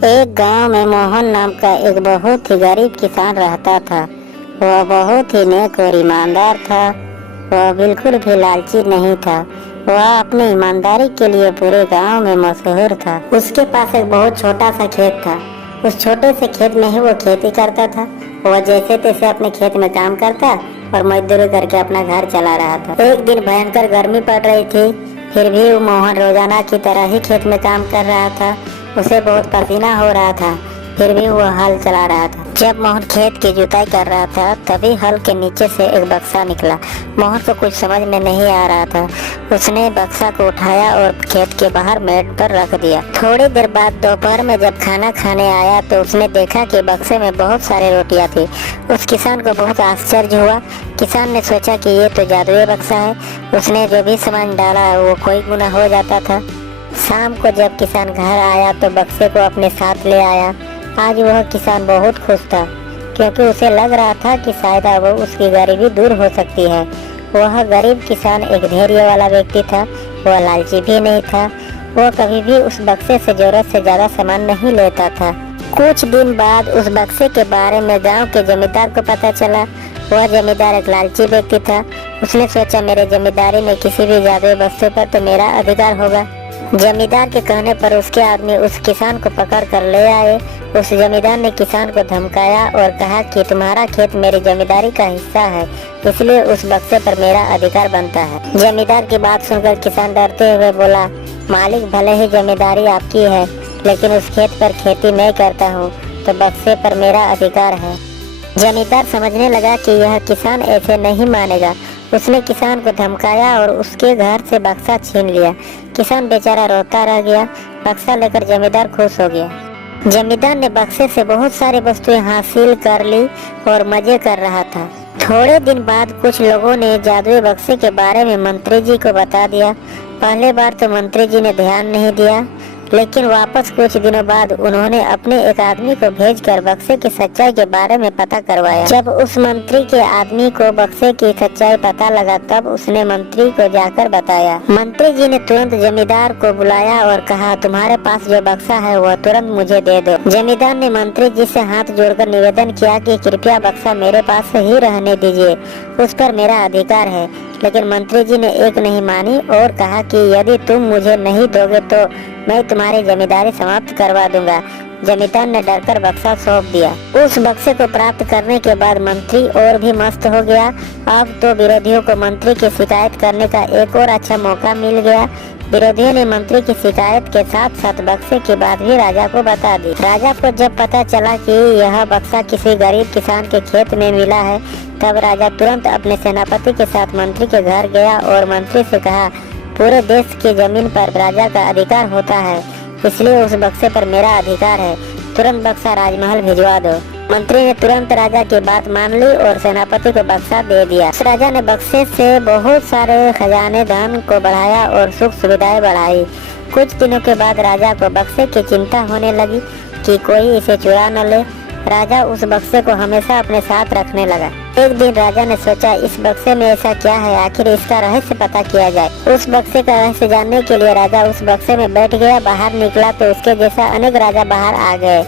एक गांव में मोहन नाम का एक बहुत ही गरीब किसान रहता था। वह बहुत ही नेक और ईमानदार था। वह बिल्कुल भी लालची नहीं था। वह अपनी ईमानदारी के लिए पूरे गांव में मशहूर था। उसके पास एक बहुत छोटा सा खेत था। उस छोटे से खेत में ही वो खेती करता था। वह जैसे तैसे अपने खेत में काम करता और मजदूरी करके अपना घर चला रहा था। एक दिन भयंकर गर्मी पड़ रही थी, फिर भी वो मोहन रोजाना की तरह ही खेत में काम कर रहा था। उसे बहुत पसीना हो रहा था, फिर भी वो हल चला रहा था। जब मोहन खेत की जुताई कर रहा था, तभी हल के नीचे से एक बक्सा निकला। मोहन को कुछ समझ में नहीं आ रहा था। उसने बक्सा को उठाया और खेत के बाहर मेज पर रख दिया। थोड़ी देर बाद दोपहर में जब खाना खाने आया तो उसने देखा कि बक्से में बहुत सारे रोटियां थी। उस किसान को बहुत आश्चर्य हुआ। किसान ने सोचा कि ये तो जादुई बक्सा है। उसने जो भी सामान डाला वो कोई गुना हो जाता था। शाम को जब किसान घर आया तो बक्से को अपने साथ ले आया। आज वह किसान बहुत खुश था, क्योंकि उसे लग रहा था कि शायद अब उसकी गरीबी दूर हो सकती है। वह गरीब किसान एक धैर्य वाला व्यक्ति था। वह लालची भी नहीं था। वह कभी भी उस बक्से से जरूरत से ज्यादा सामान नहीं लेता था। कुछ दिन बाद उस बक्से के बारे में गांव के जमींदार को पता चला। वह जमींदार एक लालची व्यक्ति था। उसने सोचा, मेरे जमींदारी में किसी भी जादुई बक्से पर तो मेरा अधिकार होगा। जमींदार के कहने पर उसके आदमी उस किसान को पकड़ कर ले आए। उस जमींदार ने किसान को धमकाया और कहा कि तुम्हारा खेत मेरी जमींदारी का हिस्सा है, इसलिए उस बक्से पर मेरा अधिकार बनता है। जमींदार की बात सुनकर किसान डरते हुए बोला, मालिक भले ही जमींदारी आपकी है, लेकिन उस खेत पर खेती मैं करता हूँ, तो बक्से पर मेरा अधिकार है। जमींदार समझने लगा कि यह किसान ऐसे नहीं मानेगा। उसने किसान को धमकाया और उसके घर से बक्सा छीन लिया। किसान बेचारा रोता रह गया। बक्सा लेकर जमींदार खुश हो गया। जमींदार ने बक्से से बहुत सारी वस्तुएं हासिल कर ली और मजे कर रहा था। थोड़े दिन बाद कुछ लोगों ने जादुई बक्से के बारे में मंत्री जी को बता दिया। पहले बार तो मंत्री जी ने ध्यान नहीं दिया, लेकिन वापस कुछ दिनों बाद उन्होंने अपने एक आदमी को भेजकर बक्से की सच्चाई के बारे में पता करवाया। जब उस मंत्री के आदमी को बक्से की सच्चाई पता लगा, तब उसने मंत्री को जाकर बताया। मंत्री जी ने तुरंत जमींदार को बुलाया और कहा, तुम्हारे पास जो बक्सा है वह तुरंत मुझे दे दो। जमींदार ने मंत्री जी से हाथ जोड़कर निवेदन किया कि कृपया बक्सा मेरे पास ही रहने दीजिए, उस पर मेरा अधिकार है। लेकिन मंत्री जी ने एक नहीं मानी और कहा कि यदि तुम मुझे नहीं दोगे तो मैं तुम्हारी जमींदारी समाप्त करवा दूंगा। जमींदार ने डरकर बक्सा सौंप दिया। उस बक्से को प्राप्त करने के बाद मंत्री और भी मस्त हो गया। अब तो विरोधियों को मंत्री की शिकायत करने का एक और अच्छा मौका मिल गया। विरोधियों ने मंत्री की शिकायत के साथ साथ बक्से की बात भी राजा को बता दी। राजा को जब पता चला कि यह बक्सा किसी गरीब किसान के खेत में मिला है, तब राजा तुरंत अपने सेनापति के साथ मंत्री के घर गया और मंत्री से कहा, पूरे देश की जमीन पर राजा का अधिकार होता है, इसलिए उस बक्से पर मेरा अधिकार है। तुरंत बक्सा राजमहल भिजवा दो। मंत्री ने तुरंत राजा की बात मान ली और सेनापति को बक्सा दे दिया। राजा ने बक्से से बहुत सारे खजाने धन को बढ़ाया और सुख सुविधाएं बढ़ाई। कुछ दिनों के बाद राजा को बक्से की चिंता होने लगी कि कोई इसे चुरा न ले। राजा उस बक्से को हमेशा अपने साथ रखने लगा। एक दिन राजा ने सोचा, इस बक्से में ऐसा क्या है, आखिर इसका रहस्य पता किया जाए। उस बक्से का रहस्य जानने के लिए राजा उस बक्से में बैठ गया। बाहर निकला तो उसके जैसा अनेक राजा बाहर आ गए।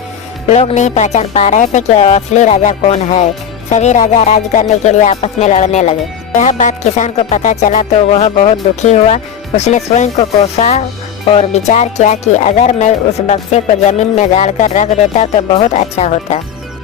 लोग नहीं पहचान पा रहे थे कि असली राजा कौन है। सभी राजा राज करने के लिए आपस में लड़ने लगे। यह बात किसान को पता चला तो वह बहुत दुखी हुआ। उसने स्वयं को कोसा और विचार किया कि अगर मैं उस बक्से को जमीन में गाड़ कर रख देता तो बहुत अच्छा होता।